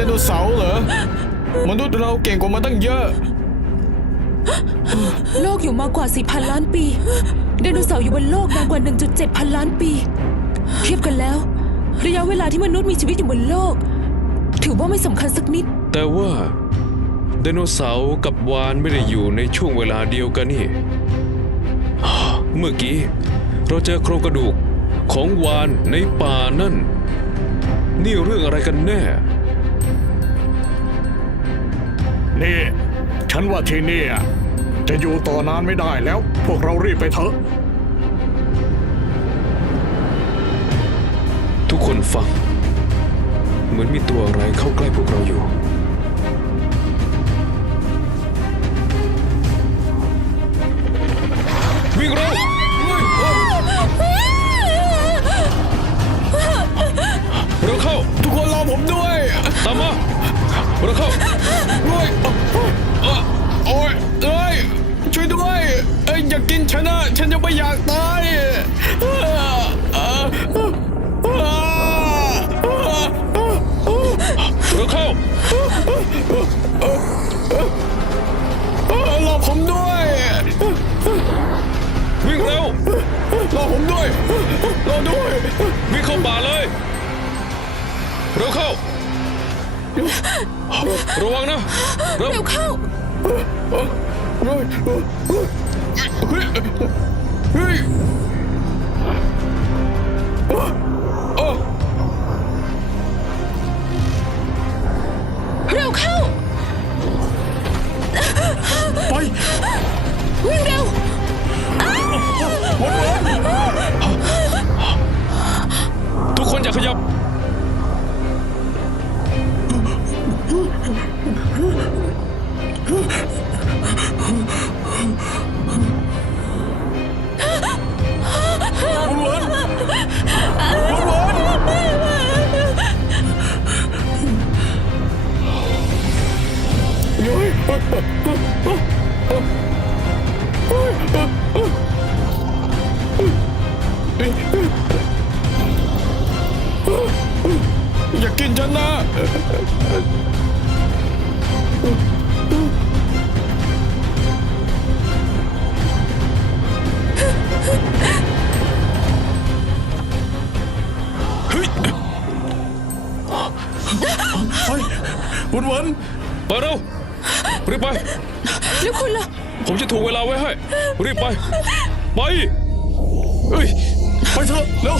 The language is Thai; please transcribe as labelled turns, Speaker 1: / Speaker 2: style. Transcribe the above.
Speaker 1: ไดโนเสาร์เหรอ มนุษย์เราเก่งกว่ามันตั้งเยอะ
Speaker 2: โลกอยู่มากกว่า 4,000 ล้านปีไดโนเสาร์อยู่บนโลกนานกว่า 1.7 พันล้านปี เทียบกันแล้ว ระยะเวลาที่มนุษย์มีชีวิตอยู่บนโลก ถือว่าไม่สำคัญสักนิด
Speaker 3: แต่ว่าไดโนเสาร์กับวานไม่ได้อยู่ในช่วงเวลาเดียวกันนี่ เมื่อกี้ เราเจอโครงกระดูกของวานในป่านั่น นี่เรื่องอะไรกันแน่
Speaker 4: นี่ ฉันว่าที่นี่อะจะอยู่ต่อนานไม่ได้แล้ว พวกเรารีบไปเถอะ
Speaker 3: ทุกคนฟัง เหมือนมีตัวอะไรเข้าใกล้พวกเราอยู่ วิ่งเร็วเร็วเข้า
Speaker 1: ทุกคนรอผมด้วย
Speaker 3: ตามมา เร็วเข้า
Speaker 1: ด้วยเอ่อโอ้ยเอ้ยช่วยด้วยเอ้ยอย่ากินฉันนะฉันยังไม่อยากตายเร็
Speaker 3: วเข้า
Speaker 1: เอ่อรอผมด้วย
Speaker 3: วิ่งเร็ว
Speaker 1: รอผมด้วยรอด้วย
Speaker 3: วิ่งเข้าป่าเลยเร็วเข้า ระวังนะ เร็ว
Speaker 2: เร็วเข้า
Speaker 1: เฮ้ยเฮ้ยเฮ้ยเอ้อ
Speaker 2: เร็วเข้า
Speaker 4: ไป
Speaker 2: วิ่งเร็ว
Speaker 3: ทุกคนอย่าขยับ
Speaker 1: อย่ากินฉันนะ
Speaker 4: วันวัน
Speaker 3: ไปเร็วรีบไป
Speaker 2: แล้วคุณล่ะ
Speaker 3: ผมจะถูกเวลาไว้ให้ รีบไป ไปเฮ้ย
Speaker 4: ไปเถอะเร็ว